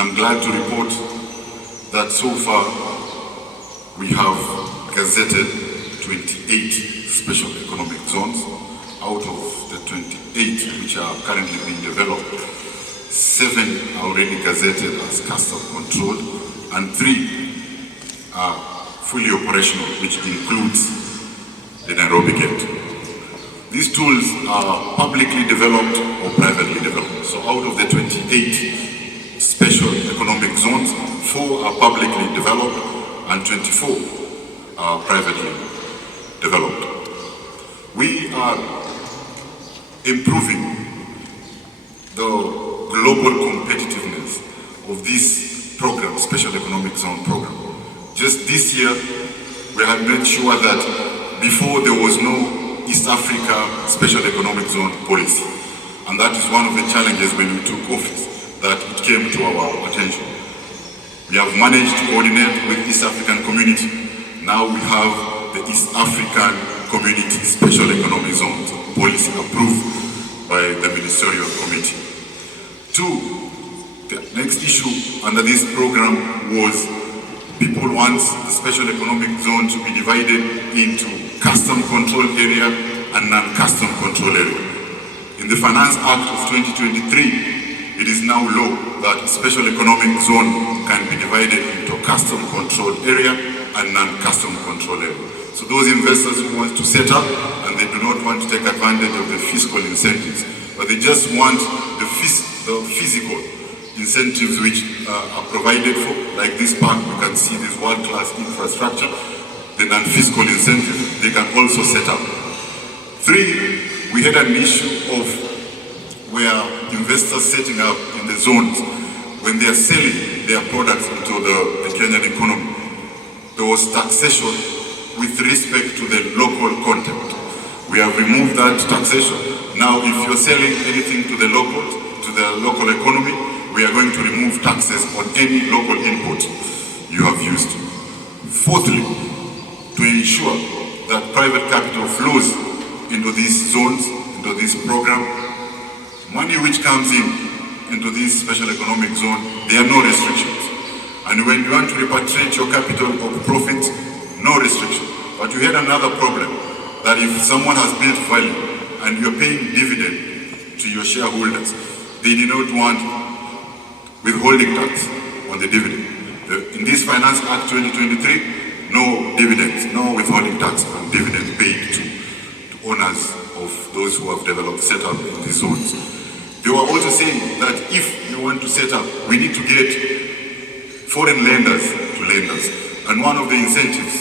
And I'm glad to report that so far we have gazetted 28 special economic zones. Out of the 28 which are currently being developed, 7 are already gazetted as custom controlled, and 3 are fully operational, which includes the Nairobi Gate. These tools are publicly developed or privately developed. So out of the 28 special economic zones, 4 are publicly developed and 24 are privately developed. We are improving the global competitiveness of this program, Special Economic Zone program. Just this year, we have made sure that before there was no East Africa Special Economic Zone policy. And that is one of the challenges when we took office, that it came to our attention. We have managed to coordinate with East African community. Now we have the East African Community Special Economic Zones policy approved by the Ministerial Committee. 2, the next issue under this program was people want the Special Economic Zone to be divided into custom control area and non-custom control area. In the Finance Act of 2023, it is now law that a Special Economic Zone can be divided into custom control area and non-custom control area. So those investors who want to set up and they do not want to take advantage of the fiscal incentives, but they just want the physical incentives which are provided for, like this park, you can see this world-class infrastructure, the non-fiscal incentives, they can also set up. 3, we had an issue of where investors setting up in the zones, when they are selling their products into the Kenyan economy, there was taxation with respect to the local content. We have removed that taxation. Now, if you're selling anything to the local economy, we are going to remove taxes on any local input you have used. 4thly, to ensure that private capital flows into these zones, into this program, money which comes into this special economic zone, there are no restrictions. And when you want to repatriate your capital or profits, no restriction. But you had another problem, that if someone has built value and you're paying dividend to your shareholders, they do not want withholding tax on the dividend. In this Finance Act 2023, no dividends, no withholding tax on dividend paid to owners of those who have developed, set up in these zones. They were also saying that if you want to set up, we need to get foreign lenders to lenders. And one of the incentives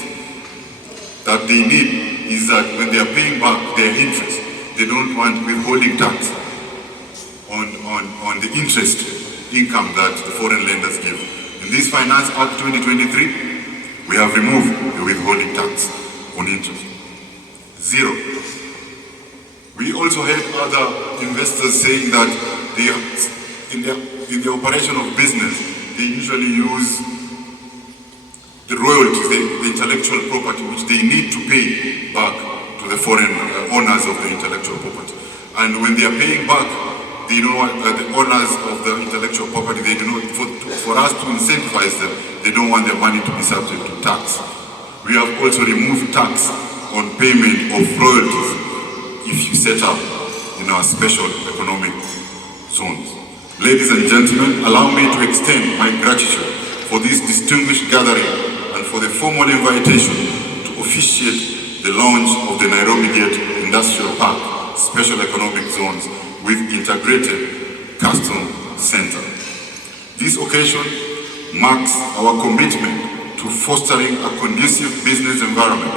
that they need is that when they are paying back their interest, they don't want withholding tax on the interest income that the foreign lenders give. In this Finance Act 2023, we have removed the withholding tax on interest. 0. We also had other investors saying that they, in the operation of business, they usually use the royalties, the intellectual property, which they need to pay back to the foreign owners of the intellectual property. And when they are paying back, they don't want the owners of the intellectual property, they do not, for us to incentivize them, they don't want their money to be subject to tax. We have also removed tax on payment of royalties if you set up in our special economic zones. Ladies and gentlemen, allow me to extend my gratitude for this distinguished gathering and for the formal invitation to officiate the launch of the Nairobi Gate Industrial Park Special Economic Zones with Integrated Custom Center. This occasion marks our commitment to fostering a conducive business environment,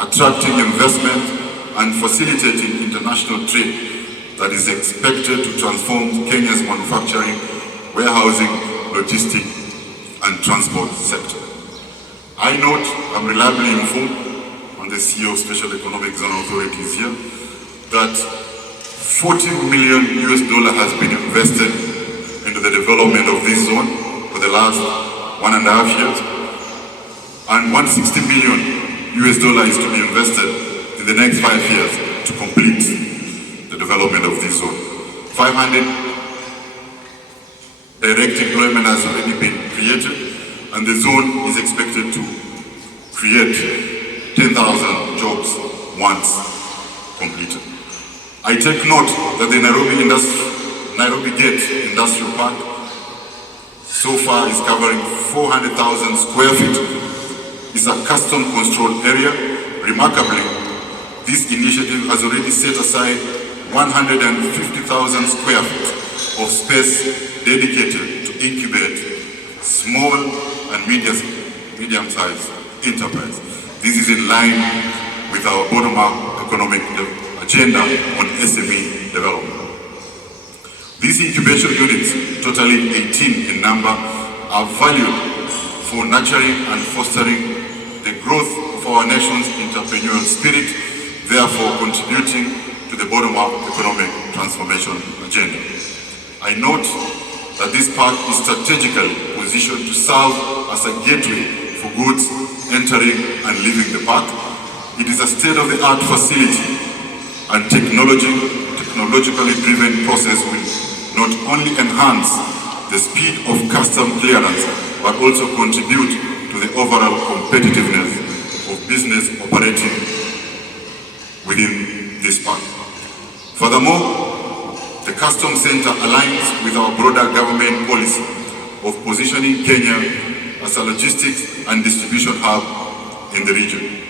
attracting investment and facilitating international trade that is expected to transform Kenya's manufacturing, warehousing, logistics and transport sector. I note, I'm reliably informed, and the CEO of Special Economic Zone Authority is here, that $40 million has been invested into the development of this zone for the last 1.5 years, and $160 million is to be invested in the next 5 years to complete the development of this zone. $500 Direct employment has already been created, and the zone is expected to create 10,000 jobs once completed. I take note that the Nairobi Gate Industrial Park so far is covering 400,000 square feet. It's a custom control area. Remarkably, this initiative has already set aside 150,000 square feet of space dedicated to incubate small and medium-sized enterprise. This is in line with our bottom-up economic agenda on SME development. These incubation units, totaling 18 in number, are valued for nurturing and fostering the growth of our nation's entrepreneurial spirit, therefore contributing to the bottom-up economic transformation agenda. I note that this park is strategically positioned to serve as a gateway for goods entering and leaving the park. It is a state-of-the-art facility, and technologically driven process will not only enhance the speed of custom clearance, but also contribute to the overall competitiveness of business operating within this park. Furthermore, the Customs Center aligns with our broader government policy of positioning Kenya as a logistics and distribution hub in the region.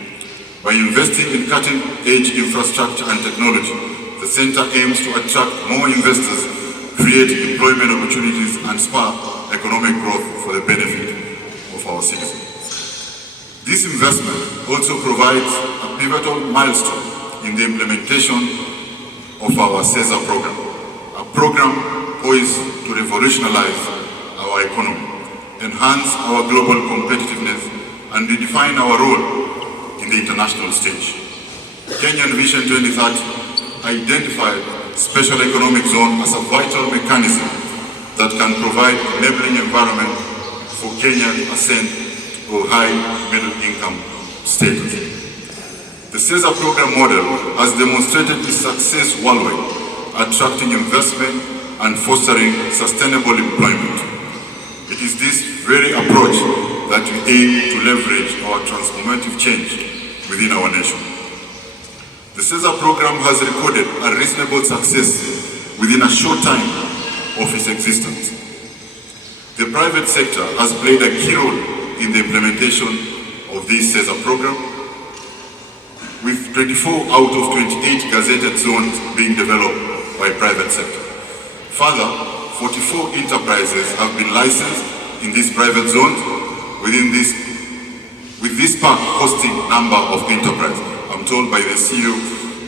By investing in cutting-edge infrastructure and technology, the center aims to attract more investors, create employment opportunities, and spur economic growth for the benefit of our citizens. This investment also provides a pivotal milestone in the implementation of our SEZs program, a program poised to revolutionize our economy, enhance our global competitiveness, and redefine our role in the international stage. Kenyan Vision 2030 identified Special Economic Zone as a vital mechanism that can provide enabling environment for Kenya's ascent to high middle income status. The SEZs program model has demonstrated its success worldwide, attracting investment and fostering sustainable employment. It is this very approach that we aim to leverage our transformative change within our nation. The SEZs program has recorded a reasonable success within a short time of its existence. The private sector has played a key role in the implementation of this SEZs program, with 24 out of 28 gazetted zones being developed by private sector. Further, 44 enterprises have been licensed in these private zones with this park hosting number of enterprises. I'm told by the CEO,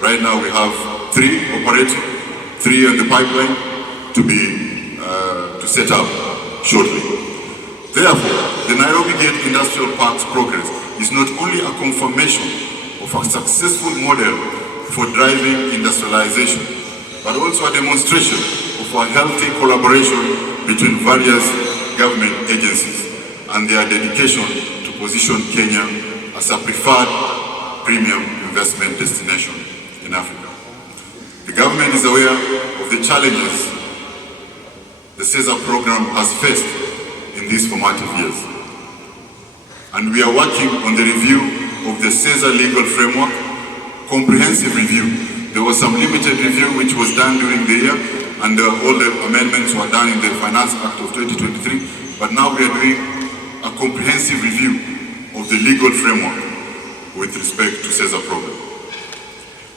right now we have 3 operating, 3 on the pipeline to set up shortly. Therefore, the Nairobi Gate Industrial Park's progress is not only a confirmation of a successful model for driving industrialization, but also a demonstration of a healthy collaboration between various government agencies and their dedication to position Kenya as a preferred premium investment destination in Africa. The government is aware of the challenges the SEZs program has faced in these formative years, and we are working on the review of the SEZs legal framework, comprehensive review. There was some limited review which was done during the year, and all the amendments were done in the Finance Act of 2023, but now we are doing a comprehensive review of the legal framework with respect to SEZs program.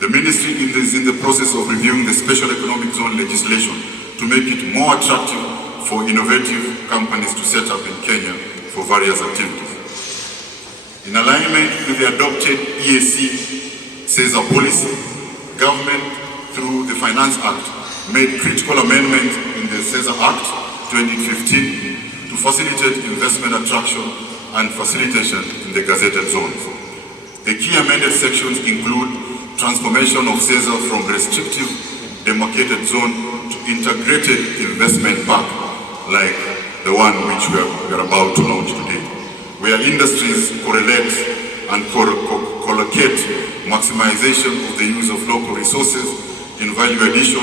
The ministry is in the process of reviewing the Special Economic Zone legislation to make it more attractive for innovative companies to set up in Kenya for various activities. In alignment with the adopted EAC SEZs policy, government through the Finance Act made critical amendments in the SEZs Act 2015 to facilitate investment attraction and facilitation in the gazetted zones. The key amended sections include transformation of SEZs from restrictive demarcated zone to integrated investment park, like the one which we are about to launch today, where industries correlate and collocate maximization of the use of local resources in value addition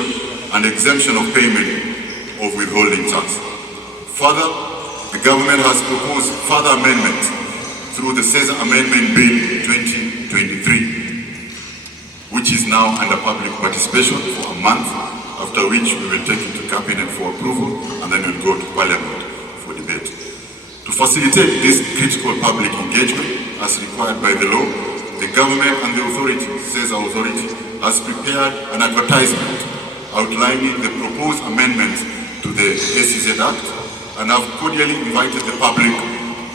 and exemption of payment of withholding tax. Further, the government has proposed further amendments through the SEZ Amendment Bill 2023, which is now under public participation for a month, after which we will take it to Cabinet for approval and then we'll go to Parliament for debate. To facilitate this critical public engagement as required by the law, the government and the authority, SEZ Authority, has prepared an advertisement outlining the proposed amendments to the SEZ Act and have cordially invited the public,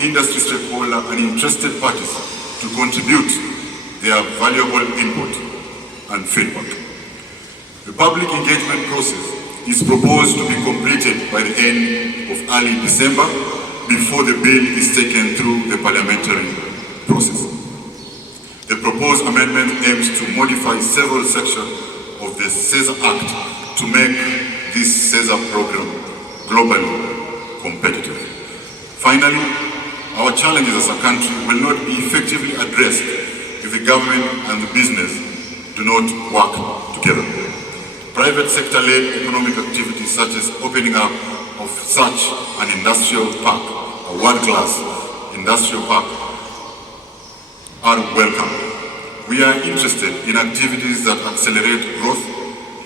industry stakeholder and interested parties to contribute their valuable input and feedback. The public engagement process is proposed to be completed by the end of early December before the bill is taken through the parliamentary process. The proposed amendment aims to modify several sections of the SEZ Act to make this SEZ program globally competitive. Finally, our challenges as a country will not be effectively addressed if the government and the business do not work together. Private sector-led economic activities such as opening up of such an industrial park, a world-class industrial park, are welcome. We are interested in activities that accelerate growth,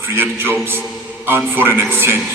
create jobs, and foreign exchange.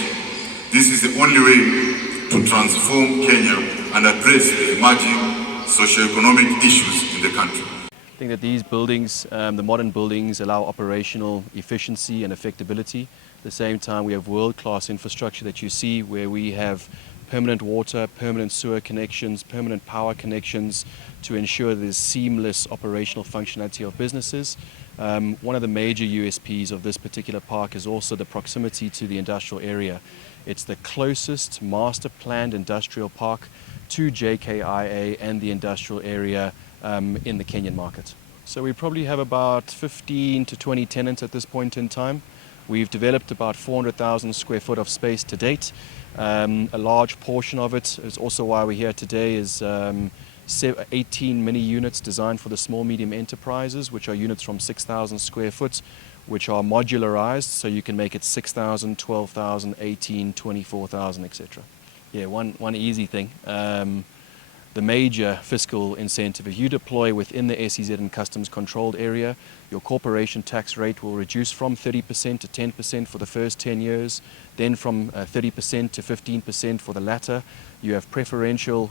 This is the only way to transform Kenya and address the emerging socio-economic issues in the country. I think that these buildings, the modern buildings, allow operational efficiency and effectability. At the same time, we have world-class infrastructure that you see, where we have permanent water, permanent sewer connections, permanent power connections to ensure there's seamless operational functionality of businesses. One of the major USPs of this particular park is also the proximity to the industrial area. It's the closest master planned industrial park to JKIA and the industrial area in the Kenyan market. So we probably have about 15 to 20 tenants at this point in time. We've developed about 400,000 square foot of space to date. A large portion of it is also why we're here today is 18 mini units designed for the small medium enterprises, which are units from 6,000 square foot, which are modularized, so you can make it 6,000, 12,000, 18, 24,000, etc. Yeah, one easy thing. The major fiscal incentive, if you deploy within the SEZ and customs controlled area, your corporation tax rate will reduce from 30% to 10% for the first 10 years, then from 30% to 15% for the latter. You have preferential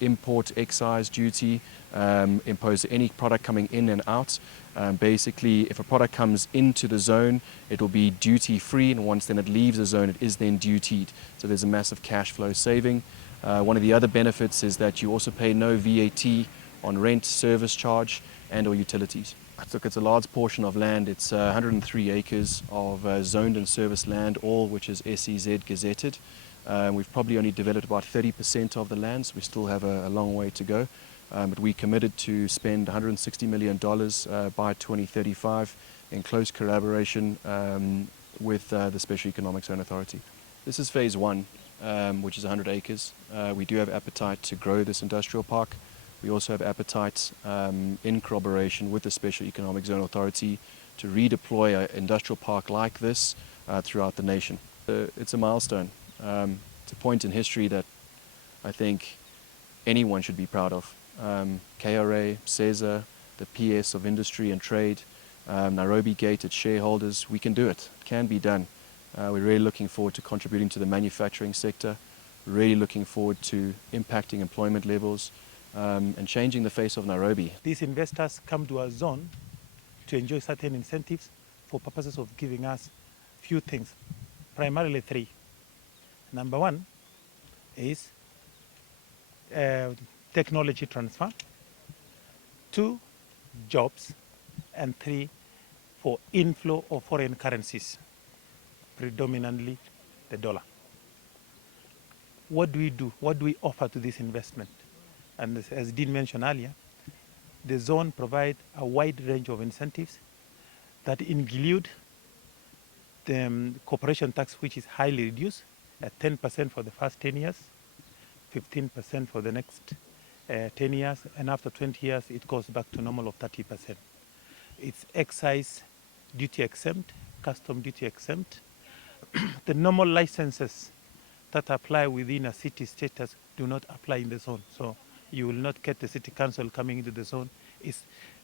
import excise duty imposed any product coming in and out. Basically, if a product comes into the zone, it will be duty free, and once then it leaves the zone, it is then dutied. So there's a massive cash flow saving. One of the other benefits is that you also pay no VAT on rent, service charge, and or utilities. Look, it's a large portion of land. It's 103 acres of zoned and serviced land, all which is SEZ gazetted. We've probably only developed about 30% of the land, so we still have a long way to go. But we committed to spend $160 million by 2035 in close collaboration with the Special Economic Zone Authority. This is phase one, which is 100 acres. We do have appetite to grow this industrial park. We also have appetite in corroboration with the Special Economic Zone Authority to redeploy an industrial park like this throughout the nation. It's a milestone. It's a point in history that I think anyone should be proud of. KRA, SEZA, the PS of Industry and Trade, Nairobi Gate, its shareholders, we can do it. It can be done. We're really looking forward to contributing to the manufacturing sector, really looking forward to impacting employment levels and changing the face of Nairobi. These investors come to our zone to enjoy certain incentives for purposes of giving us few things, primarily three. Number one is technology transfer, 2, jobs, and 3, for inflow of foreign currencies, predominantly the dollar. What do we do? What do we offer to this investment? And as Dean mentioned earlier, the zone provides a wide range of incentives that include the corporation tax, which is highly reduced at 10% for the first 10 years, 15% for the next 10 years, and after 20 years, it goes back to normal of 30%. It's excise duty exempt, custom duty exempt. The normal licenses that apply within a city status do not apply in the zone. So you will not get the city council coming into the zone. It's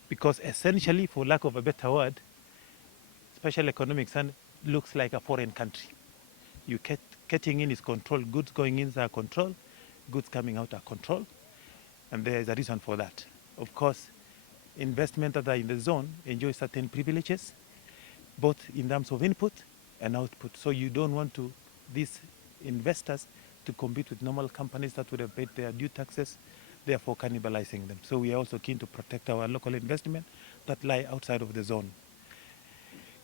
because essentially, for lack of a better word, special economic zone looks like a foreign country. You getting in is controlled, goods going in are controlled, goods coming out are controlled, and there is a reason for that. Of course, investment that are in the zone enjoy certain privileges, both in terms of input and output. So you don't want these investors to compete with normal companies that would have paid their due taxes, therefore cannibalizing them. So we are also keen to protect our local investment that lie outside of the zone.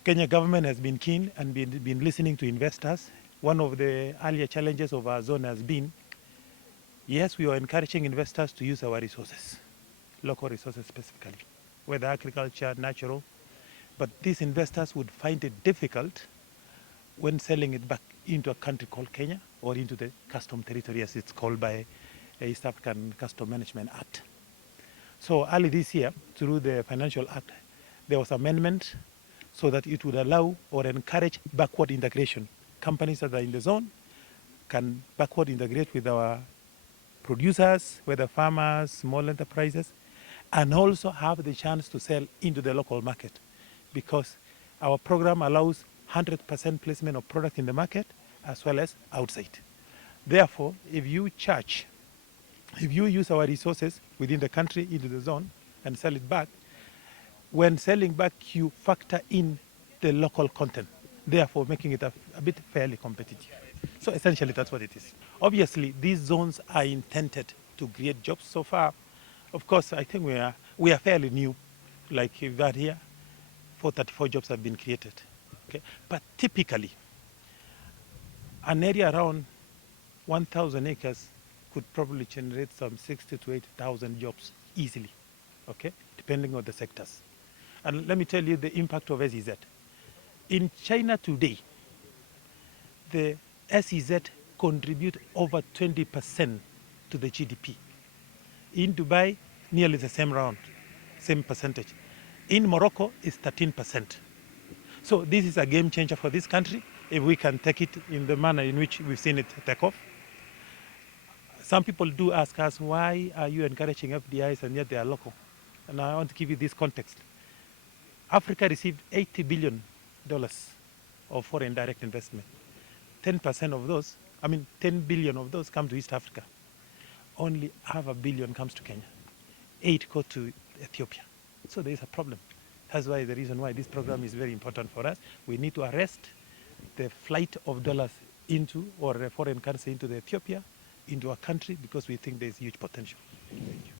Kenya government has been keen and been listening to investors. One of the earlier challenges of our zone has been, yes, we are encouraging investors to use our resources, local resources specifically, whether agriculture, natural, but these investors would find it difficult when selling it back into a country called Kenya or into the custom territory as it's called by East African Custom Management Act. So early this year, through the Financial Act, there was amendment so that it would allow or encourage backward integration. Companies that are in the zone can backward integrate with our producers, whether farmers, small enterprises, and also have the chance to sell into the local market, because our program allows 100% placement of product in the market as well as outside. Therefore, if you use our resources within the country into the zone and sell it back, when selling back, you factor in the local content, therefore making it a bit fairly competitive. So essentially, that's what it is. Obviously, these zones are intended to create jobs. So far, of course, I think we are fairly new. Like that here, 434 jobs have been created. Okay, but typically, an area around 1,000 acres could probably generate some 60 to 80,000 jobs easily. Okay, depending on the sectors. And let me tell you the impact of SEZ. In China today, the SEZ contribute over 20% to the GDP. In Dubai, nearly the same percentage. In Morocco, it's 13%. So this is a game changer for this country if we can take it in the manner in which we've seen it take off. Some people do ask us, why are you encouraging FDIs and yet they are local? And I want to give you this context. Africa received $80 billion of foreign direct investment. 10% of those, 10 billion of those come to East Africa. Only $500 million comes to Kenya. 8 go to Ethiopia. So there is a problem. That's why the reason why this program is very important for us. We need to arrest the flight of dollars into, or foreign currency into Ethiopia, into our country, because we think there's huge potential. Thank you.